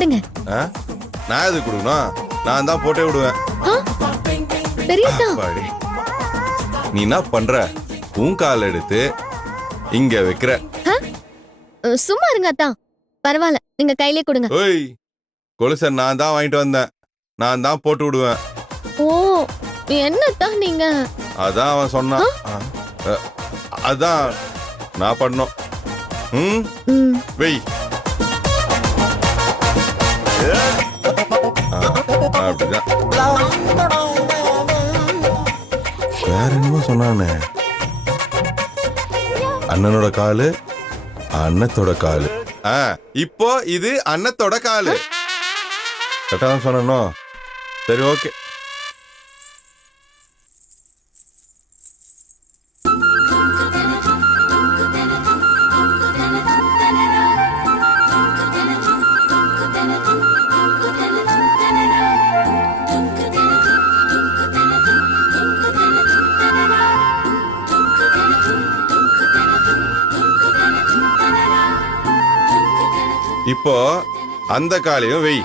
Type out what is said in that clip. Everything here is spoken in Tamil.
விடுங்க. நான் எதுக்கு கொடுக்கணும்? நான் தான் போட்டே விடுவேன். பெரியதா நீ என்ன பண்ற? உன் கால் எடுத்து இங்க வைக்கிற. சும்மா இருங்க அத்தா. பரவாயில்ல, நீங்க கையிலே கொடுங்க. ஓய், கொலுசை நான் தான் வாங்கிட்டு வந்தேன். நான் தான் போட்டு விடுவேன். ஓ, என்னத்தான் நீங்க? அதான் அவன் சொன்னான். அதான் நான் பண்ணோம். வெய். அப்படிதான். வேற என்னமோ சொன்னானே. அண்ணனோட காலு, அண்ணத்தோட காலு. இப்போ இது அண்ணத்தோட காலு. கரெக்டா சொன்னோ? சரி, ஓகே. இப்போ அந்த காலையும் வெய்.